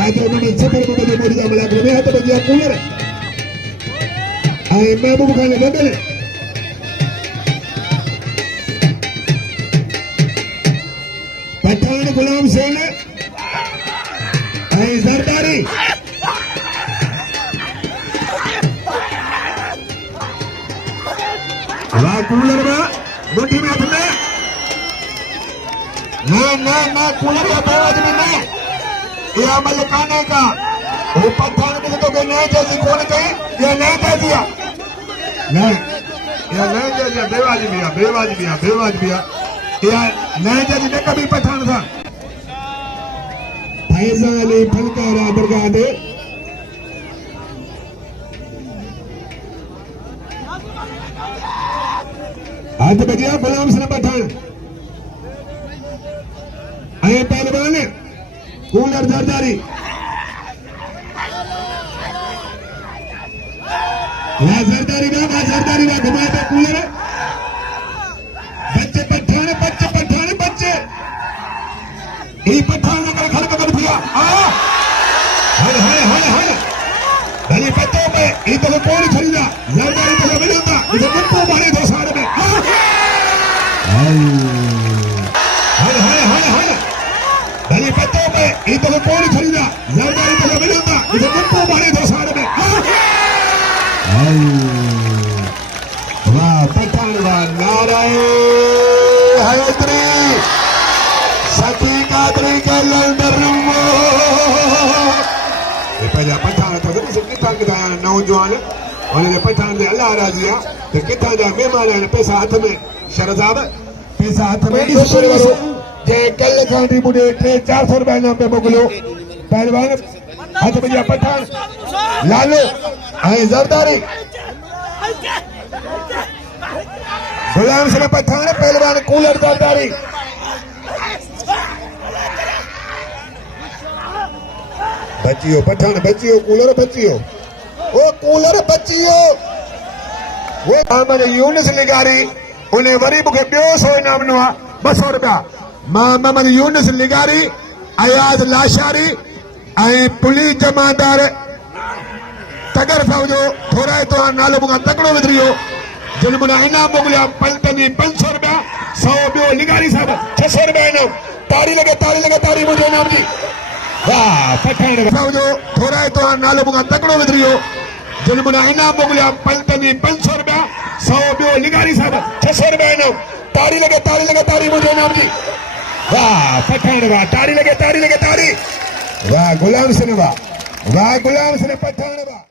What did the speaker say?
जाते उन्होंने सफर में बजे मोड़ी जामला के में हाथ बजिया कूलर आए महबूब खान बगल पठान गुलाम सेन आए जरदारी वाह कूलर में मुट्ठी में हाथ में ना कूलर का आवाज में ना ये अमल खाने का वो पठान में तो कोई नया जैसी कौन कही ये नया कह दिया नहीं ये नया जैसी बेवाजी भैया ये नया जैसी ने कभी पठान था फैजा अली फलकारा दरगाह दे हाथ बजिया गुलाम सिंह पठान आए पहलवान कूलर जरदारी जरदारी ना घुमाते कूलर बच्चे पठान ये पठान अगर खड़का कर दिया भले पत्तों पे इधर कौन खरीदा जरदारी तो मिलता इधर मुक्को मारे दो सारे में भले पत्तों पे इधर कौन खरीदा जरदारी तो मिलता इधर मुक्को मारे दो सारे में वाह पठान वाह नारायण हैदरी सती कादरी के लंदर ये पहला पठान था तो कितना नौजवान उन्होंने पठान दे अल्लाह राजिया तो कितना जा मेहमान पैसा हाथ में शरजाब पैसा हाथ में जे कल खांडी मुझे 300-400 रुपए नाम पे मोकलो पहलवान हाथ में जा पठान लालो आए जरदारी गुलाम सिंह पठान पहलवान कूलर जरदारी बचियो पठान बचियो कूलर बचियो वो कूलर बचियो वो मोहम्मद यूनुस लिगारी उन्हें वरी मुखे बियो सो इनाम नो 200 रुपया मोहम्मद यूनुस लिगारी अयाज लाशारी ऐं पुलिस जमादार तगर फौजो थोड़ा तो नालो मुगा तकड़ो विधरियो जिन मुना इनाम मोकलिया पंतनी 500 रुपया 100 बियो लिगारी साहब 600 रुपया इनाम ताड़ी लगे मुझे इनाम जी वाह पठान फौजो थोड़ा तो नालो मुगा तकड़ो विधरियो जिन मुना इनाम मोकलिया पंतनी 500 रुपया 100 बियो लिगारी साहब 600 रुपया इनाम ताड़ी लगे मुझे इनाम जी वाह पठान वाह ताड़ी लगे वाह गुलाम सिंह पठान वाह